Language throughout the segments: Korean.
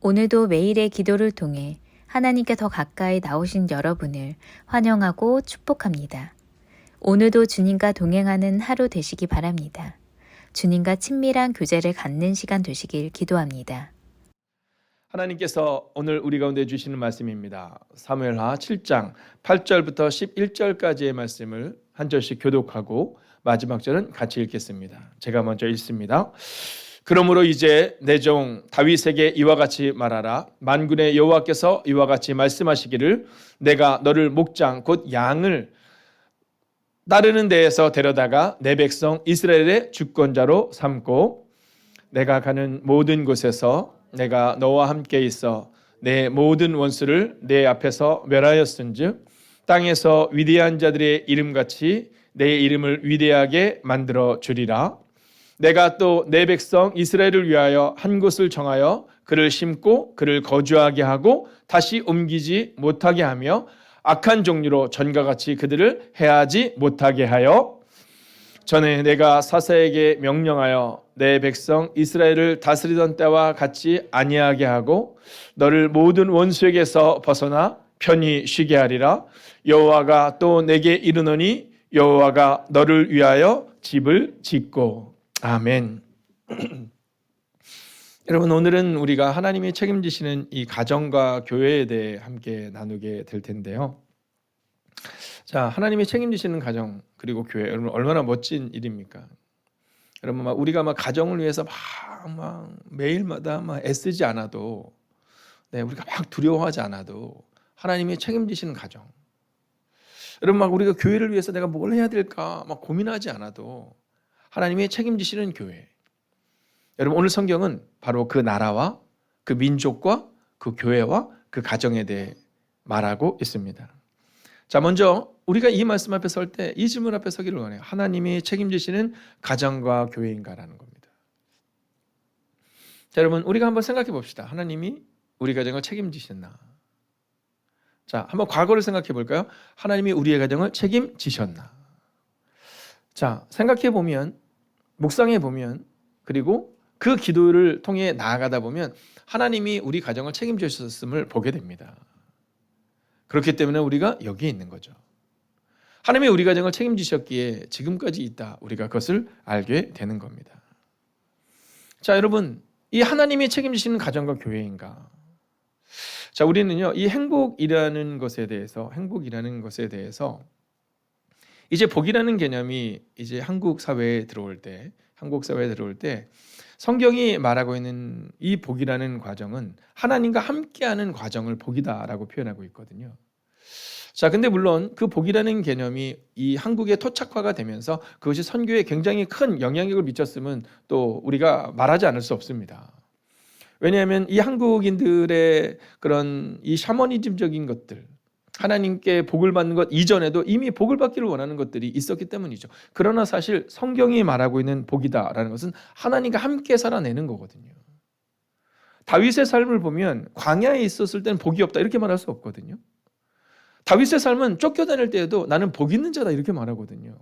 오늘도 매일의 기도를 통해 하나님께 더 가까이 나오신 여러분을 환영하고 축복합니다. 오늘도 주님과 동행하는 하루 되시기 바랍니다. 주님과 친밀한 교제를 갖는 시간 되시길 기도합니다. 하나님께서 오늘 우리 가운데 주시는 말씀입니다. 사무엘하 7장 8절부터 11절까지의 말씀을 한 절씩 교독하고 마지막 절은 같이 읽겠습니다. 제가 먼저 읽습니다. 그러므로 이제 내 종 다윗에게 이와 같이 말하라. 만군의 여호와께서 이와 같이 말씀하시기를 내가 너를 목장 곧 양을 따르는 데에서 데려다가 내 백성 이스라엘의 주권자로 삼고 내가 가는 모든 곳에서 내가 너와 함께 있어 내 모든 원수를 내 앞에서 멸하였은즉 땅에서 위대한 자들의 이름같이 내 이름을 위대하게 만들어 주리라. 내가 또 내 백성 이스라엘을 위하여 한 곳을 정하여 그를 심고 그를 거주하게 하고 다시 옮기지 못하게 하며 악한 종류로 전과 같이 그들을 해하지 못하게 하여 전에 내가 사사에게 명령하여 내 백성 이스라엘을 다스리던 때와 같이 아니하게 하고 너를 모든 원수에게서 벗어나 편히 쉬게 하리라. 여호와가 또 내게 이르노니 여호와가 너를 위하여 집을 짓고. 아멘. 여러분, 오늘은 우리가 하나님이 책임지시는 이 가정과 교회에 대해 함께 나누게 될 텐데요. 자, 하나님이 책임지시는 가정 그리고 교회, 여러분 얼마나 멋진 일입니까? 여러분 우리가 가정을 위해서 막 매일마다 애쓰지 않아도, 우리가 막 두려워하지 않아도 하나님이 책임지시는 가정. 여러분 우리가 교회를 위해서 내가 뭘 해야 될까 막 고민하지 않아도 하나님이 책임지시는 교회. 여러분 오늘 성경은 바로 그 나라와 그 민족과 그 교회와 그 가정에 대해 말하고 있습니다. 자, 먼저 우리가 이 말씀 앞에 설 때 이 질문 앞에 서기를 원해요. 하나님이 책임지시는 가정과 교회인가라는 겁니다. 자, 여러분 우리가 한번 생각해 봅시다. 하나님이 우리 가정을 책임지셨나? 자, 한번 과거를 생각해 볼까요? 하나님이 우리의 가정을 책임지셨나? 자, 생각해 보면, 묵상해 보면, 그리고 그 기도를 통해 나아가다 보면 하나님이 우리 가정을 책임지셨음을 보게 됩니다. 그렇기 때문에 우리가 여기에 있는 거죠. 하나님이 우리 가정을 책임지셨기에 지금까지 있다. 우리가 그것을 알게 되는 겁니다. 자, 여러분, 이 하나님이 책임지시는 가정과 교회인가? 자, 우리는요, 이 행복이라는 것에 대해서 이제 복이라는 개념이 이제 한국 사회에 들어올 때 성경이 말하고 있는 이 복이라는 과정은 하나님과 함께하는 과정을 복이다라고 표현하고 있거든요. 자, 근데 물론 그 복이라는 개념이 이 한국에 토착화가 되면서 그것이 선교에 굉장히 큰 영향력을 미쳤음은 또 우리가 말하지 않을 수 없습니다. 왜냐하면 이 한국인들의 그런 이 샤머니즘적인 것들, 하나님께 복을 받는 것 이전에도 이미 복을 받기를 원하는 것들이 있었기 때문이죠. 그러나 사실 성경이 말하고 있는 복이다라는 것은 하나님과 함께 살아내는 거거든요. 다윗의 삶을 보면 광야에 있었을 때는 복이 없다 이렇게 말할 수 없거든요. 다윗의 삶은 쫓겨다닐 때에도 나는 복 있는 자다 이렇게 말하거든요.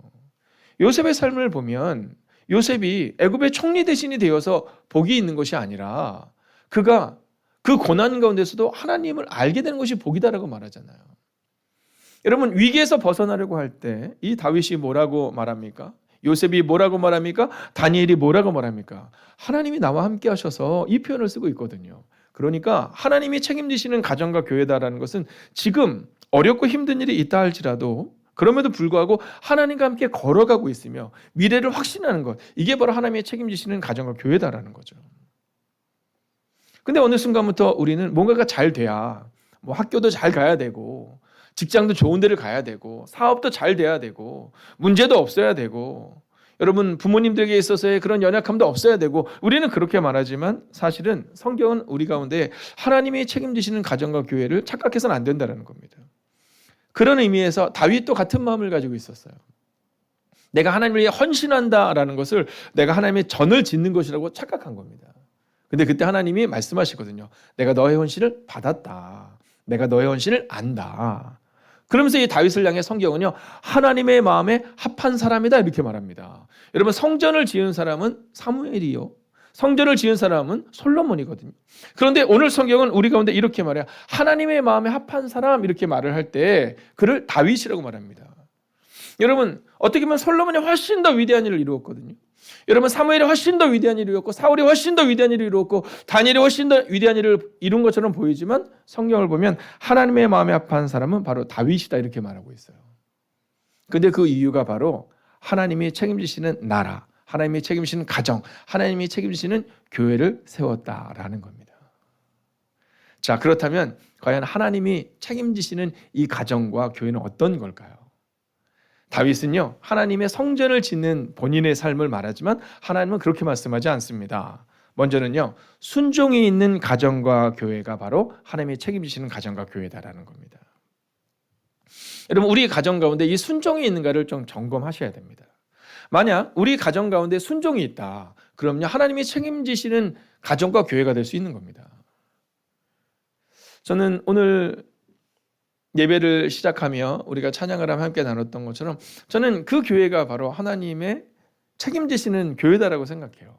요셉의 삶을 보면 요셉이 애굽의 총리 대신이 되어서 복이 있는 것이 아니라 그가 그 고난 가운데서도 하나님을 알게 되는 것이 복이다라고 말하잖아요. 여러분 위기에서 벗어나려고 할 때 이 다윗이 뭐라고 말합니까? 요셉이 뭐라고 말합니까? 다니엘이 뭐라고 말합니까? 하나님이 나와 함께 하셔서 이 표현을 쓰고 있거든요. 그러니까 하나님이 책임지시는 가정과 교회다라는 것은 지금 어렵고 힘든 일이 있다 할지라도 그럼에도 불구하고 하나님과 함께 걸어가고 있으며 미래를 확신하는 것, 이게 바로 하나님의 책임지시는 가정과 교회다라는 거죠. 근데 어느 순간부터 우리는 뭔가가 잘 돼야 학교도 잘 가야 되고 직장도 좋은 데를 가야 되고 사업도 잘 돼야 되고 문제도 없어야 되고 여러분 부모님들에게 있어서의 그런 연약함도 없어야 되고 우리는 그렇게 말하지만 사실은 성경은 우리 가운데 하나님이 책임지시는 가정과 교회를 착각해서는 안 된다는 겁니다. 그런 의미에서 다윗도 같은 마음을 가지고 있었어요. 내가 하나님을 위해 헌신한다라는 것을 내가 하나님의 전을 짓는 것이라고 착각한 겁니다. 근데 그때 하나님이 말씀하시거든요. 내가 너의 헌신을 받았다. 내가 너의 헌신을 안다. 그러면서 이 다윗을 향해 성경은요, 하나님의 마음에 합한 사람이다 이렇게 말합니다. 여러분 성전을 지은 사람은 사무엘이요, 성전을 지은 사람은 솔로몬이거든요. 그런데 오늘 성경은 우리 가운데 이렇게 말해요. 하나님의 마음에 합한 사람 이렇게 말을 할 때 그를 다윗이라고 말합니다. 여러분 어떻게 보면 솔로몬이 훨씬 더 위대한 일을 이루었거든요. 여러분 사무엘이 훨씬 더 위대한 일을 이루었고 사울이 훨씬 더 위대한 일을 이루었고 다니엘이 훨씬 더 위대한 일을 이룬 것처럼 보이지만 성경을 보면 하나님의 마음에 합한 사람은 바로 다윗이다 이렇게 말하고 있어요. 근데 그 이유가 바로 하나님이 책임지시는 나라, 하나님이 책임지시는 가정, 하나님이 책임지시는 교회를 세웠다라는 겁니다. 자, 그렇다면 과연 하나님이 책임지시는 이 가정과 교회는 어떤 걸까요? 다윗은요, 하나님의 성전을 짓는 본인의 삶을 말하지만 하나님은 그렇게 말씀하지 않습니다. 먼저는요, 순종이 있는 가정과 교회가 바로 하나님이 책임지시는 가정과 교회다라는 겁니다. 여러분, 우리 가정 가운데 이 순종이 있는가를 좀 점검하셔야 됩니다. 만약 우리 가정 가운데 순종이 있다, 그럼요, 하나님이 책임지시는 가정과 교회가 될 수 있는 겁니다. 저는 오늘 예배를 시작하며 우리가 찬양을 하며 함께 나눴던 것처럼 저는 그 교회가 바로 하나님의 책임지시는 교회다라고 생각해요.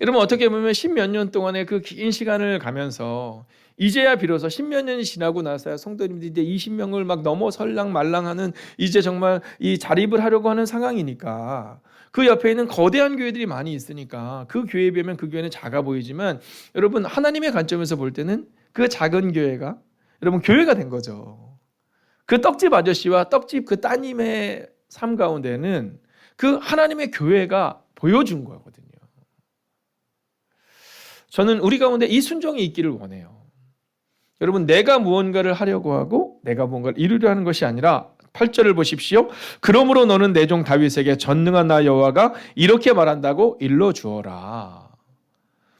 여러분 어떻게 보면 10몇 년 동안의 그 긴 시간을 가면서 이제야 비로소 10몇 년이 지나고 나서야 성도님들이 이제 20명을 막 넘어설랑 말랑하는 이제 정말 이 자립을 하려고 하는 상황이니까 그 옆에 있는 거대한 교회들이 많이 있으니까 그 교회에 비하면 그 교회는 작아 보이지만 여러분 하나님의 관점에서 볼 때는 그 작은 교회가 여러분 교회가 된 거죠. 그 떡집 아저씨와 떡집 그 따님의 삶 가운데는 그 하나님의 교회가 보여준 거거든요. 저는 우리 가운데 이 순종이 있기를 원해요. 여러분 내가 무언가를 하려고 하고 내가 무언가를 이루려 하는 것이 아니라 8절을 보십시오. 그러므로 너는 내 종 다윗에게 전능한 나 여호와가 이렇게 말한다고 일러주어라.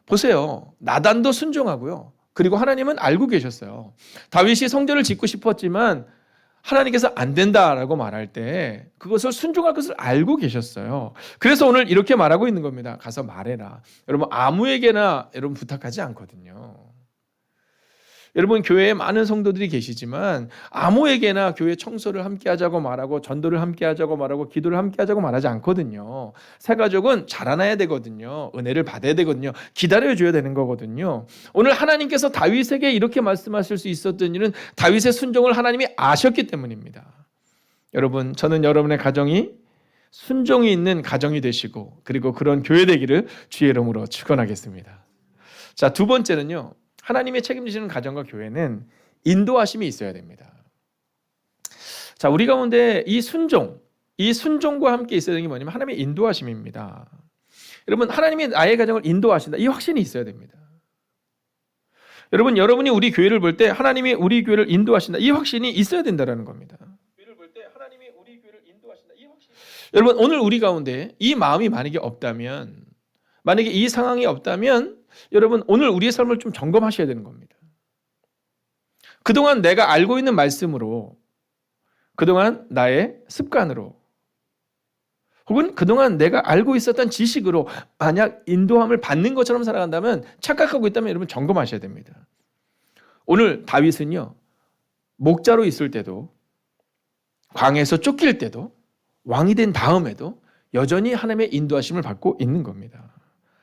보세요. 나단도 순종하고요. 그리고 하나님은 알고 계셨어요. 다윗이 성전을 짓고 싶었지만 하나님께서 안 된다라고 말할 때 그것을 순종할 것을 알고 계셨어요. 그래서 오늘 이렇게 말하고 있는 겁니다. 가서 말해라. 여러분 아무에게나 여러분 부탁하지 않거든요. 여러분 교회에 많은 성도들이 계시지만 아무에게나 교회 청소를 함께 하자고 말하고 전도를 함께 하자고 말하고 기도를 함께 하자고 말하지 않거든요. 새가족은 자라나야 되거든요. 은혜를 받아야 되거든요. 기다려줘야 되는 거거든요. 오늘 하나님께서 다윗에게 이렇게 말씀하실 수 있었던 일은 다윗의 순종을 하나님이 아셨기 때문입니다. 여러분 저는 여러분의 가정이 순종이 있는 가정이 되시고 그리고 그런 교회 되기를 주의 이름으로 축원하겠습니다. 자, 두 번째는요. 하나님의 책임지시는 가정과 교회는 인도하심이 있어야 됩니다. 자, 우리 가운데 이 순종과 함께 있어야 되는 게 뭐냐면 하나님의 인도하심입니다. 여러분, 하나님이 나의 가정을 인도하신다. 이 확신이 있어야 됩니다. 여러분, 여러분이 우리 교회를 볼 때 하나님이 우리 교회를 인도하신다. 이 확신이 있어야 된다는 겁니다. 교회를 볼 때 하나님이 우리 교회를 인도하신다. 이 확신. 여러분, 오늘 우리 가운데 이 마음이 만약에 없다면, 만약에 이 상황이 없다면 여러분 오늘 우리의 삶을 좀 점검하셔야 되는 겁니다. 그동안 내가 알고 있는 말씀으로 그동안 나의 습관으로 혹은 그동안 내가 알고 있었던 지식으로 만약 인도함을 받는 것처럼 살아간다면 착각하고 있다면 여러분 점검하셔야 됩니다. 오늘 다윗은요. 목자로 있을 때도 광야에서 쫓길 때도 왕이 된 다음에도 여전히 하나님의 인도하심을 받고 있는 겁니다.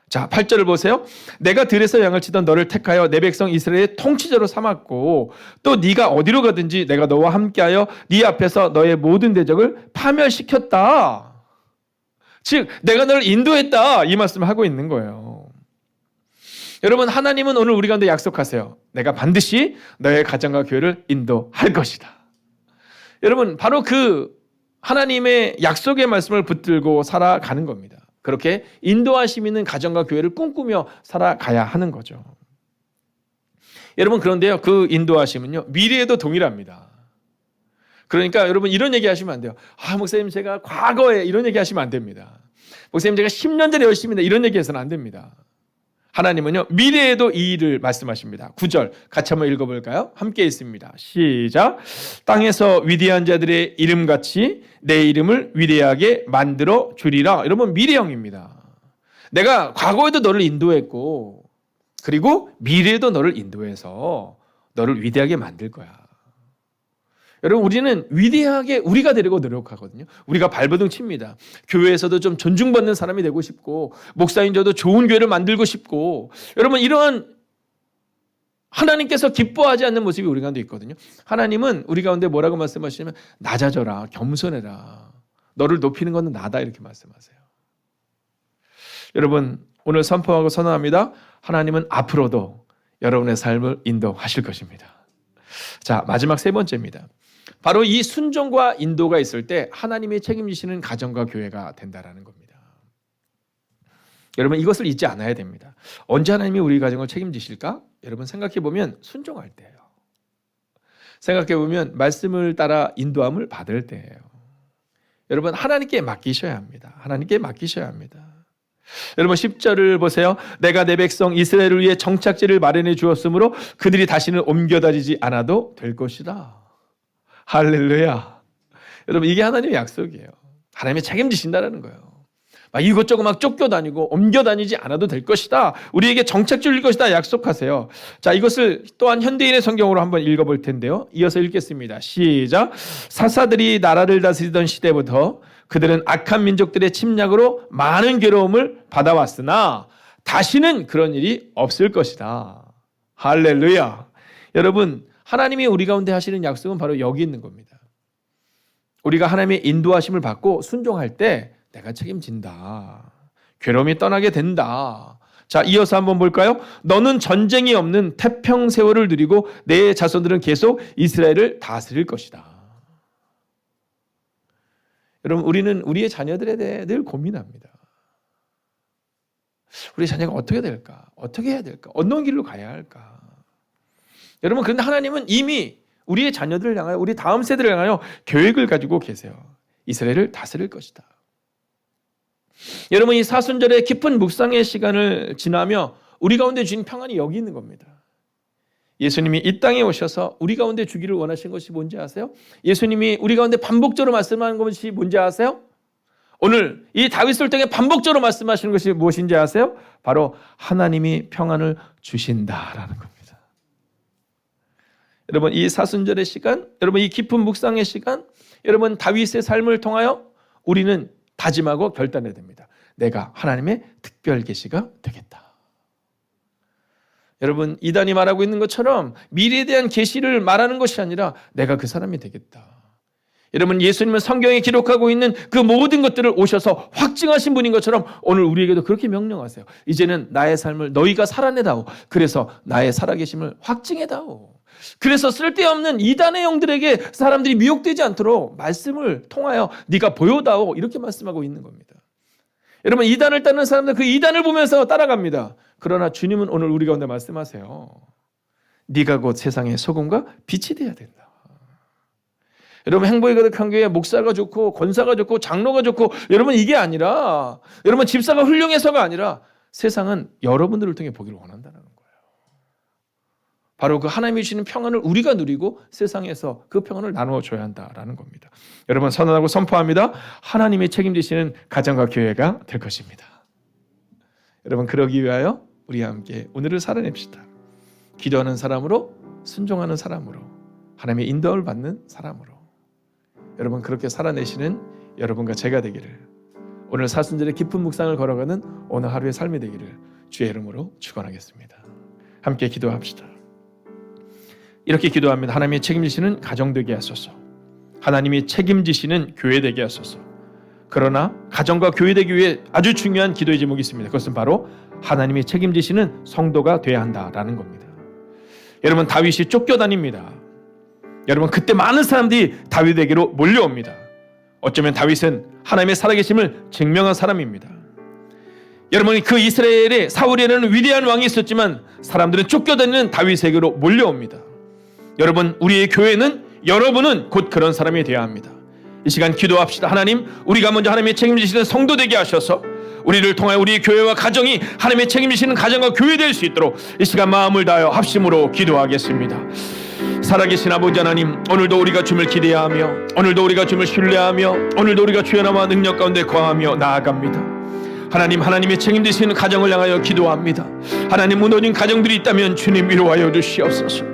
자, 8절을 보세요. 내가 들에서 양을 치던 너를 택하여 내 백성 이스라엘의 통치자로 삼았고 또 네가 어디로 가든지 내가 너와 함께하여 네 앞에서 너의 모든 대적을 파멸시켰다. 즉 내가 너를 인도했다. 이 말씀을 하고 있는 거예요. 여러분 하나님은 오늘 우리 가운데 약속하세요. 내가 반드시 너의 가정과 교회를 인도할 것이다. 여러분 바로 그 하나님의 약속의 말씀을 붙들고 살아가는 겁니다. 그렇게 인도하심 있는 가정과 교회를 꿈꾸며 살아가야 하는 거죠. 여러분 그런데요. 그 인도하심은요. 미래에도 동일합니다. 그러니까 여러분 이런 얘기 하시면 안 돼요. 아 목사님 제가 과거에 이런 얘기 하시면 안 됩니다. 목사님 제가 10년 전에 열심히 했는데 이런 얘기 해서는 안 됩니다. 하나님은요. 미래에도 이 일을 말씀하십니다. 9절 같이 한번 읽어볼까요? 함께 있습니다. 시작. 땅에서 위대한 자들의 이름같이 내 이름을 위대하게 만들어 주리라. 여러분 미래형입니다. 내가 과거에도 너를 인도했고 그리고 미래에도 너를 인도해서 너를 위대하게 만들 거야. 여러분, 우리는 위대하게 우리가 되려고 노력하거든요. 우리가 발버둥 칩니다. 교회에서도 좀 존중받는 사람이 되고 싶고, 목사인 저도 좋은 교회를 만들고 싶고, 여러분, 이러한 하나님께서 기뻐하지 않는 모습이 우리 가운데 있거든요. 하나님은 우리 가운데 뭐라고 말씀하시냐면 낮아져라, 겸손해라, 너를 높이는 것은 나다, 이렇게 말씀하세요. 여러분, 오늘 선포하고 선언합니다. 하나님은 앞으로도 여러분의 삶을 인도하실 것입니다. 자, 마지막 세 번째입니다. 바로 이 순종과 인도가 있을 때 하나님이 책임지시는 가정과 교회가 된다라는 겁니다. 여러분, 이것을 잊지 않아야 됩니다. 언제 하나님이 우리 가정을 책임지실까? 여러분, 생각해 보면 순종할 때예요. 생각해 보면 말씀을 따라 인도함을 받을 때예요. 여러분, 하나님께 맡기셔야 합니다. 하나님께 맡기셔야 합니다. 여러분, 10절을 보세요. 내가 내 백성 이스라엘을 위해 정착지를 마련해 주었으므로 그들이 다시는 옮겨다니지 않아도 될 것이다. 할렐루야. 여러분, 이게 하나님의 약속이에요. 하나님이 책임지신다라는 거예요. 막 이것저것 막 쫓겨다니고 옮겨다니지 않아도 될 것이다. 우리에게 정착지일 것이다 약속하세요. 자, 이것을 또한 현대인의 성경으로 한번 읽어볼 텐데요. 이어서 읽겠습니다. 시작. 사사들이 나라를 다스리던 시대부터 그들은 악한 민족들의 침략으로 많은 괴로움을 받아왔으나 다시는 그런 일이 없을 것이다. 할렐루야. 여러분, 하나님이 우리 가운데 하시는 약속은 바로 여기 있는 겁니다. 우리가 하나님의 인도하심을 받고 순종할 때 내가 책임진다. 괴로움이 떠나게 된다. 자, 이어서 한번 볼까요? 너는 전쟁이 없는 태평 세월을 누리고 내 자손들은 계속 이스라엘을 다스릴 것이다. 여러분, 우리는 우리의 자녀들에 대해 늘 고민합니다. 우리 자녀가 어떻게 될까? 어떻게 해야 될까? 어떤 길로 가야 할까? 여러분, 그런데 하나님은 이미 우리의 자녀들을 향하여, 우리 다음 세대를 향하여 계획을 가지고 계세요. 이스라엘을 다스릴 것이다. 여러분, 이 사순절의 깊은 묵상의 시간을 지나며 우리 가운데 주신 평안이 여기 있는 겁니다. 예수님이 이 땅에 오셔서 우리 가운데 주기를 원하신 것이 뭔지 아세요? 예수님이 우리 가운데 반복적으로 말씀하는 것이 뭔지 아세요? 오늘 이 다윗을 통해 반복적으로 말씀하시는 것이 무엇인지 아세요? 바로 하나님이 평안을 주신다라는 겁니다. 여러분, 이 사순절의 시간, 여러분 이 깊은 묵상의 시간, 여러분 다윗의 삶을 통하여 우리는 다짐하고 결단해야 됩니다. 내가 하나님의 특별 계시가 되겠다. 여러분, 이단이 말하고 있는 것처럼 미래에 대한 계시를 말하는 것이 아니라 내가 그 사람이 되겠다. 여러분, 예수님은 성경에 기록하고 있는 그 모든 것들을 오셔서 확증하신 분인 것처럼 오늘 우리에게도 그렇게 명령하세요. 이제는 나의 삶을 너희가 살아내다오. 그래서 나의 살아계심을 확증해다오. 그래서 쓸데없는 이단의 영들에게 사람들이 미혹되지 않도록 말씀을 통하여 네가 보여다오, 이렇게 말씀하고 있는 겁니다. 여러분, 이단을 따르는 사람들 그 이단을 보면서 따라갑니다. 그러나 주님은 오늘 우리 가운데 말씀하세요. 네가 곧 세상의 소금과 빛이 되어야 된다. 여러분, 행복이 가득한 교회 목사가 좋고 권사가 좋고 장로가 좋고, 여러분 이게 아니라, 여러분 집사가 훌륭해서가 아니라 세상은 여러분들을 통해 보기를 원한다는 거예요. 바로 그 하나님이 주시는 평안을 우리가 누리고 세상에서 그 평안을 나누어줘야 한다라는 겁니다. 여러분, 선언하고 선포합니다. 하나님이 책임지시는 가정과 교회가 될 것입니다. 여러분, 그러기 위하여 우리 함께 오늘을 살아냅시다. 기도하는 사람으로, 순종하는 사람으로, 하나님의 인도를 받는 사람으로, 여러분 그렇게 살아내시는 여러분과 제가 되기를, 오늘 사순절의 깊은 묵상을 걸어가는 오늘 하루의 삶이 되기를 주의 이름으로 축원하겠습니다. 함께 기도합시다. 이렇게 기도합니다. 하나님이 책임지시는 가정 되게 하소서. 하나님이 책임지시는 교회 되게 하소서. 그러나 가정과 교회 되기 위해 아주 중요한 기도의 제목이 있습니다. 그것은 바로 하나님이 책임지시는 성도가 돼야 한다라는 겁니다. 여러분, 다윗이 쫓겨다닙니다. 여러분, 그때 많은 사람들이 다윗에게로 몰려옵니다. 어쩌면 다윗은 하나님의 살아계심을 증명한 사람입니다. 여러분, 그 이스라엘에 사울이라는 위대한 왕이 있었지만 사람들은 쫓겨다니는 다윗에게로 몰려옵니다. 여러분, 우리의 교회는, 여러분은 곧 그런 사람이 되어야 합니다. 이 시간 기도합시다. 하나님, 우리가 먼저 하나님의 책임지시는 성도 되게 하셔서 우리를 통하여 우리 교회와 가정이 하나님의 책임지시는 가정과 교회 될 수 있도록 이 시간 마음을 다하여 합심으로 기도하겠습니다. 살아계신 아버지 하나님, 오늘도 우리가 주님을 기대하며, 오늘도 우리가 주님을 신뢰하며, 오늘도 우리가 주의 나라와 능력 가운데 거하며 나아갑니다. 하나님, 하나님의 책임지시는 가정을 향하여 기도합니다. 하나님, 무너진 가정들이 있다면 주님 위로하여 주시옵소서.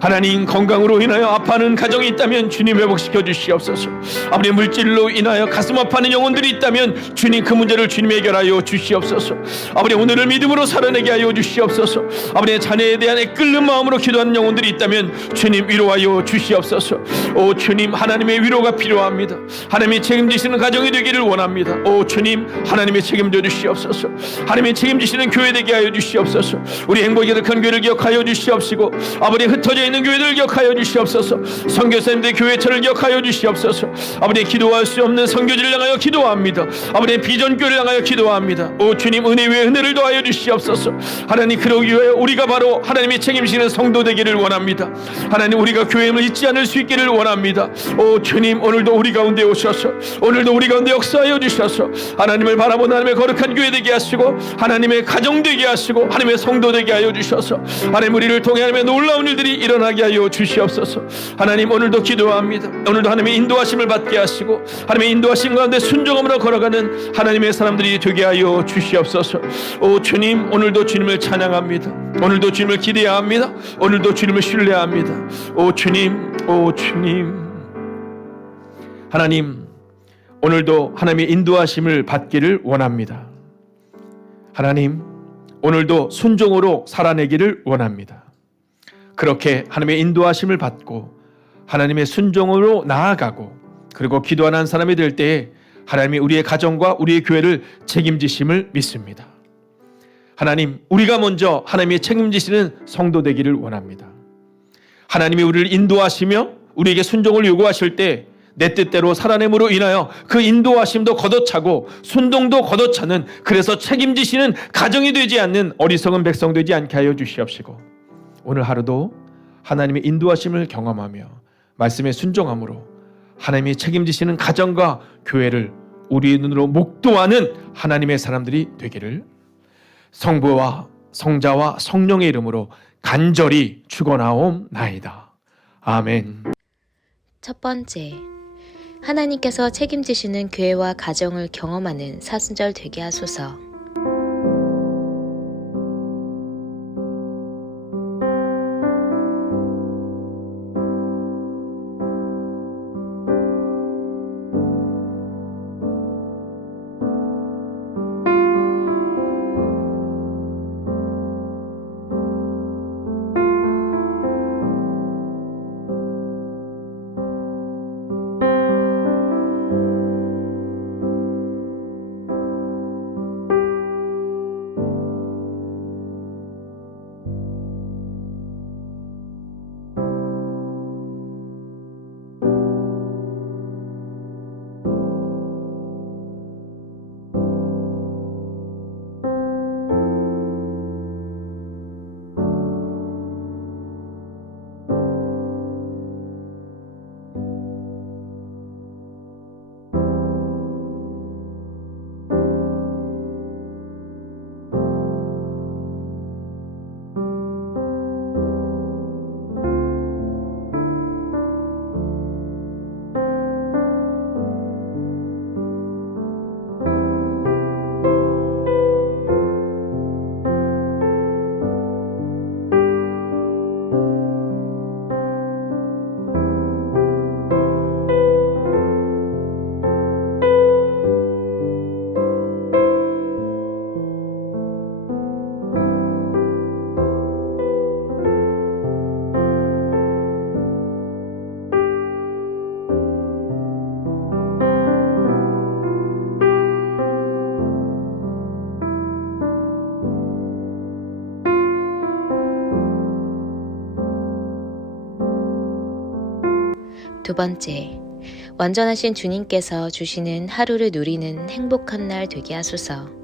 하나님, 건강으로 인하여 아파하는 가정이 있다면 주님 회복시켜 주시옵소서. 아버지, 물질로 인하여 가슴 아파하는 영혼들이 있다면 주님, 그 문제를 주님 해결하여 주시옵소서. 아버지, 오늘을 믿음으로 살아내게 하여 주시옵소서. 아버지, 자녀에 대한 끓는 마음으로 기도하는 영혼들이 있다면 주님, 위로하여 주시옵소서. 오 주님, 하나님의 위로가 필요합니다. 하나님이 책임지시는 가정이 되기를 원합니다. 오 주님, 하나님의 책임져 주시옵소서. 하나님의 책임지시는 교회 되게 하여 주시옵소서. 우리 행복이 가득한 교회를 기억하여 주시옵시고, 아버지, 흩어져 있는 교회들을 기억하여 주시옵소서. 선교사님들 교회처를 기억하여 주시옵소서. 아버지, 기도할 수 없는 선교지를 향하여 기도합니다. 아버지, 비전교회를 향하여 기도합니다. 오 주님, 은혜 위에 은혜를 더하여 주시옵소서. 하나님, 그러기 위하여 우리가 바로 하나님의 책임지시는 성도 되기를 원합니다. 하나님, 우리가 교회임을 잊지 않을 수 있기를 원합니다. 오 주님, 오늘도 우리 가운데 오셔서, 오늘도 우리 가운데 역사하여 주셔서 하나님을 바라보는 하나님의 거룩한 교회 되게 하시고, 하나님의 가정 되게 하시고, 하나님의 성도 되게 하여 주셔서 하나님, 우리를 통해 하나님의 놀라운 일들이 일어나게 하여 주시옵소서. 하나님, 오늘도 기도합니다. 오늘도 하나님의 인도하심을 받게 하시고, 하나님의 인도하심 가운데 순종함으로 걸어가는 하나님의 사람들이 되게 하여 주시옵소서. 오 주님, 오늘도 주님을 찬양합니다. 오늘도 주님을 기대합니다. 오늘도 주님을 신뢰합니다. 오 주님, 오 주님, 하나님, 오늘도 하나님의 인도하심을 받기를 원합니다. 하나님, 오늘도 순종으로 살아내기를 원합니다. 그렇게 하나님의 인도하심을 받고 하나님의 순종으로 나아가고, 그리고 기도하는 사람이 될 때에 하나님이 우리의 가정과 우리의 교회를 책임지심을 믿습니다. 하나님, 우리가 먼저 하나님의 책임지시는 성도 되기를 원합니다. 하나님이 우리를 인도하시며 우리에게 순종을 요구하실 때 내 뜻대로 살아냄으로 인하여 그 인도하심도 걷어차고 순종도 걷어차는, 그래서 책임지시는 가정이 되지 않는 어리석은 백성 되지 않게 하여 주시옵시고, 오늘 하루도 하나님의 인도하심을 경험하며 말씀에 순종함으로 하나님이 책임지시는 가정과 교회를 우리의 눈으로 목도하는 하나님의 사람들이 되기를 성부와 성자와 성령의 이름으로 간절히 축원하옵나이다. 아멘. 첫 번째, 하나님께서 책임지시는 교회와 가정을 경험하는 사순절 되게 하소서. 두 번째, 완전하신 주님께서 주시는 하루를 누리는 행복한 날 되게 하소서.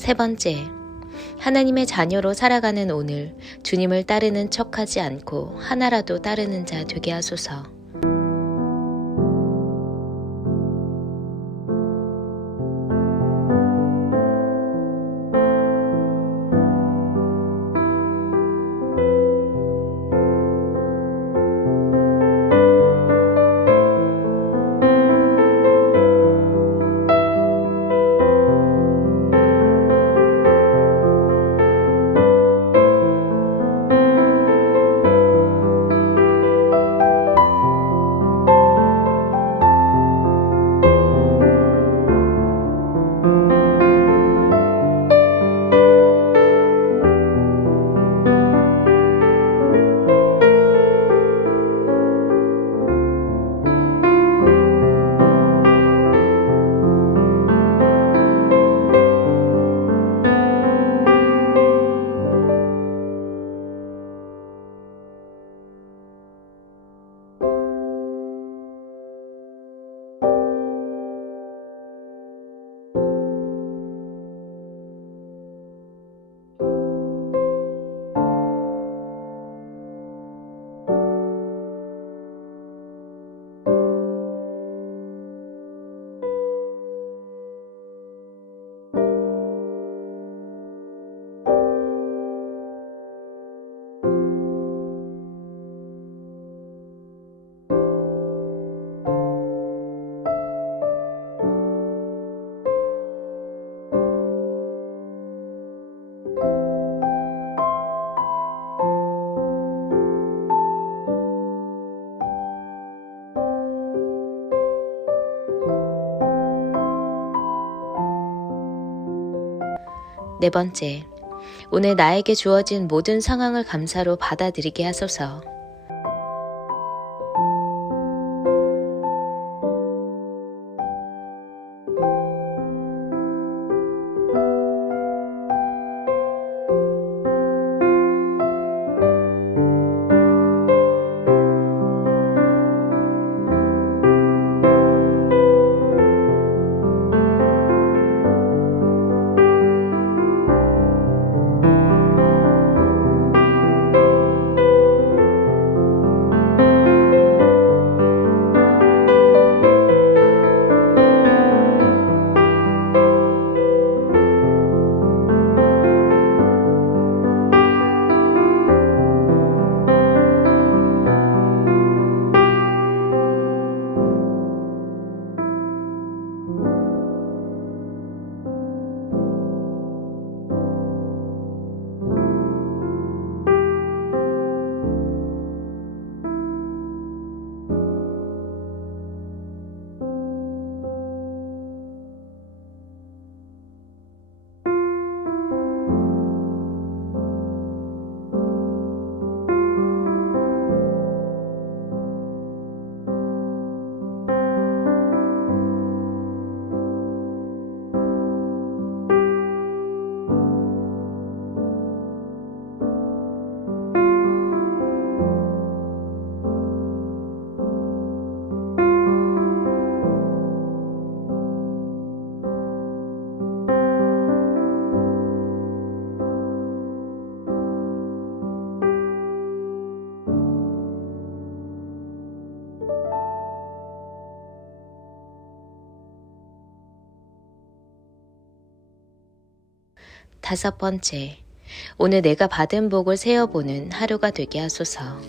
세 번째, 하나님의 자녀로 살아가는 오늘 주님을 따르는 척하지 않고 하나라도 따르는 자 되게 하소서. 네 번째, 오늘 나에게 주어진 모든 상황을 감사로 받아들이게 하소서. 다섯 번째, 오늘 내가 받은 복을 세어보는 하루가 되게 하소서.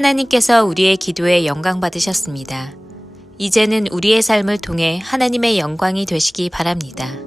하나님께서 우리의 기도에 영광 받으셨습니다. 이제는 우리의 삶을 통해 하나님의 영광이 되시기 바랍니다.